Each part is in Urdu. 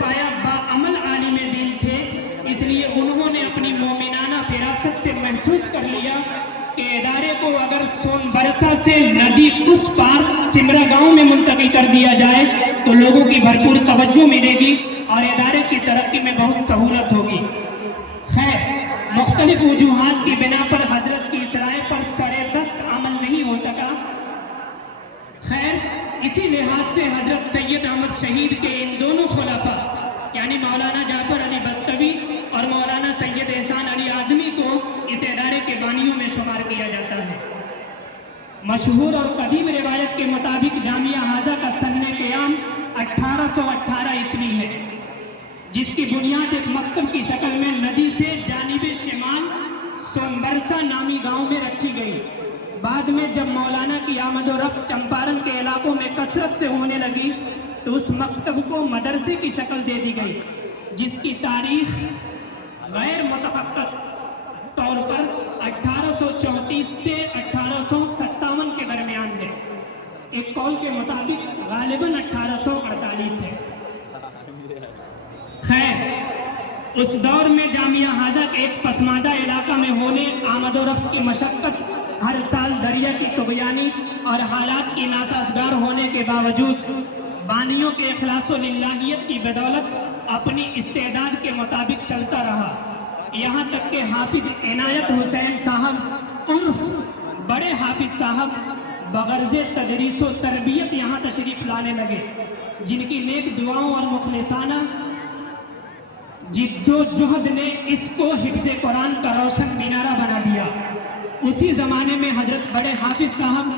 پایا باعمل عالم دین تھے، اس لیے انہوں نے اپنی مومنانہ فراست سے محسوس کر لیا کہ ادارے کو اگر سون برسا سے ندی اس پار سمرا گاؤں میں منتقل کر دیا جائے تو لوگوں کی بھرپور توجہ ملے گی اور ادارے کی ترقی میں بہت سہولت ہوگی۔ خیر، مختلف وجوہات کی بنا پر حضرت کی اس رائے پر سرے دست عمل نہیں ہو سکا۔ خیر، اسی لحاظ سے حضرت سید احمد شہید کے ان دونوں خلفاء یعنی مولانا جعفر علی بستوی اور مولانا سید احسان علی اعظمی کو اس ادارے کے بانیوں میں شمار کیا جاتا ہے۔ مشہور اور قدیم روایت کے مطابق جامعہ حاضہ کا سن قیام 1818 عیسوی ہے، جس کی بنیاد ایک مکتب کی شکل میں ندی سے جانب شمال سونبرسا نامی گاؤں میں رکھی گئی۔ بعد میں جب مولانا کی آمد و رفت چمپارن کے علاقوں میں کثرت سے ہونے لگی تو اس مکتب کو مدرسے کی شکل دے دی گئی، جس کی تاریخ غیر متحقق طور پر 1834 سے 1857 کے درمیان ہے۔ ایک قول کے مطابق غالباً 1848 ہے۔ خیر، اس دور میں جامعہ حاضہ کے ایک پسماندہ علاقہ میں ہونے آمد و رفت کی مشقت، ہر سال دریا کی طغیانی اور حالات کی ناسازگار ہونے کے باوجود بانیوں کے اخلاص و للہیت کی بدولت اپنی استعداد کے مطابق چلتا رہا، یہاں تک کہ حافظ عنایت حسین صاحب عرف بڑے حافظ صاحب بغرض تدریس و تربیت یہاں تشریف لانے لگے، جن کی نیک دعاؤں اور مخلصانہ جد و جہد نے اس کو حفظ قرآن کا روشن مینارہ بنا دیا۔ اسی زمانے میں حضرت بڑے حافظ صاحب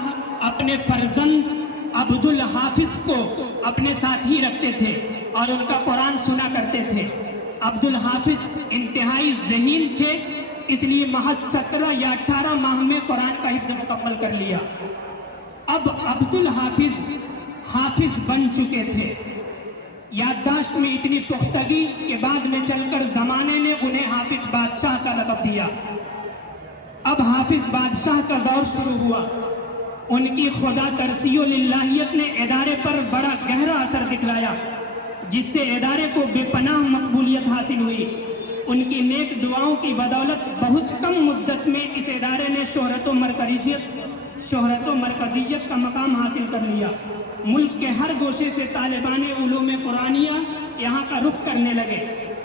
اپنے فرزند عبدالحافظ کو اپنے ساتھ ہی رکھتے تھے اور ان کا قرآن سنا کرتے تھے۔ عبدالحافظ انتہائی ذہین تھے، اس لیے محض 17 یا 18 ماہ میں قرآن کا حفظ مکمل کر لیا۔ اب عبدالحافظ حافظ بن چکے تھے، یادداشت میں اتنی پختگی کہ بعد میں چل کر زمانے نے انہیں حافظ بادشاہ کا لقب دیا۔ اب حافظ بادشاہ کا دور شروع ہوا۔ ان کی خدا ترسی و للہیت نے ادارے پر بڑا گہرا اثر دکھلایا، جس سے ادارے کو بے پناہ مقبولیت حاصل ہوئی۔ ان کی نیک دعاؤں کی بدولت بہت کم مدت میں اس ادارے نے شہرت و مرکزیت کا مقام حاصل کر لیا۔ ملک کے ہر گوشے سے طالبان علوم قرآنیہ یہاں کا رخ کرنے لگے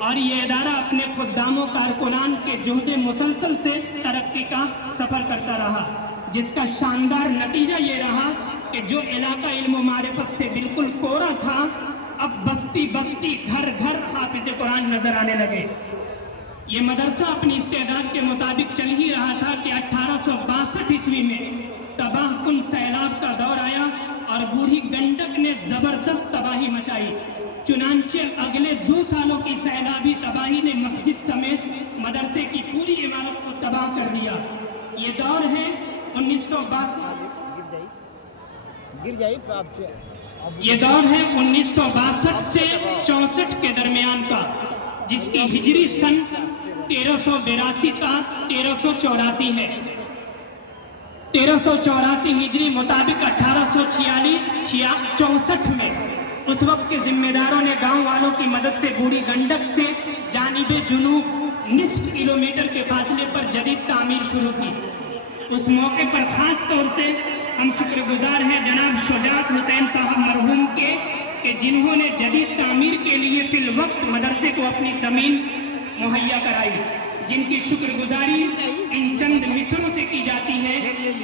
اور یہ ادارہ اپنے خدام و کارکنان کے جہد مسلسل سے ترقی کا سفر کرتا رہا، جس کا شاندار نتیجہ یہ رہا کہ جو علاقہ علم و معرفت سے بالکل کوڑا تھا، اب بستی بستی گھر گھر حافظ قرآن نظر آنے لگے۔ یہ مدرسہ اپنی استعداد کے مطابق چل ہی رہا تھا کہ 1862 عیسوی میں تباہ کن سیلاب کا دور آیا اور بوڑھی گنڈک نے زبردست تباہی مچائی۔ چنانچہ اگلے 2 سالوں کی سیلابی تباہی نے مسجد سمیت مدرسے کی پوری عمارت کو تباہ کر دیا۔ یہ دور ہے 1962 سے 64 کے درمیان کا، جس کی ہجری سن 1382 تا 1384 ہے۔ 1384 ہجری مطابق 1864 میں اس وقت کے ذمہ داروں نے گاؤں والوں کی مدد سے بوڑھی گنڈک سے جانب جنوب نصف کلومیٹر کے فاصلے پر جدید تعمیر شروع کی۔ اس موقع پر خاص طور سے ہم شکر گزار ہیں جناب شجاعت حسین صاحب مرحوم کے کہ جنہوں نے جدید تعمیر کے لیے فی الوقت مدرسے کو اپنی زمین مہیا کرائی، جن کی شکر گزاری ان چند مصروں سے کی جاتی ہے۔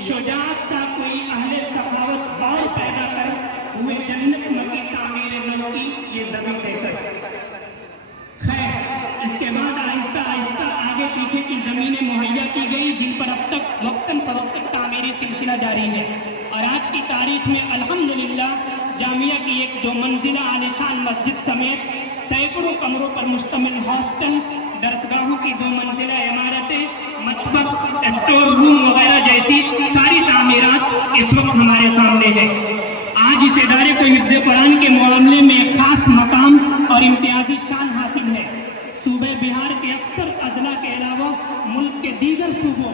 شجاعت صاحب کوئی اہل سخاوت باور پیدا کر ہوئے جنت مکی تعمیر نو کی یہ زمین دے کر۔ خیر، اس کے بعد آہستہ آہستہ آگے پیچھے کی زمینیں مہیا کی گئی، جن پر اب تک وقتاً فوقتاً تعمیری سلسلہ جاری ہے، اور آج کی تاریخ میں الحمدللہ جامعہ کی ایک 2 منزلہ عالیشان مسجد سمیت سینکڑوں کمروں پر مشتمل ہاسٹل، درسگاہوں کی 2 منزلہ عمارتیں، مطبخ، اسٹور روم وغیرہ جیسی ساری تعمیرات اس وقت ہمارے سامنے ہیں۔ آج اس ادارے کو حفظ قرآن کے معاملے میں ایک خاص مقام اور امتیازی شان حاصل ہے۔ صوبہ بہار کے اکثر اضلاع کے علاوہ ملک کے دیگر صوبوں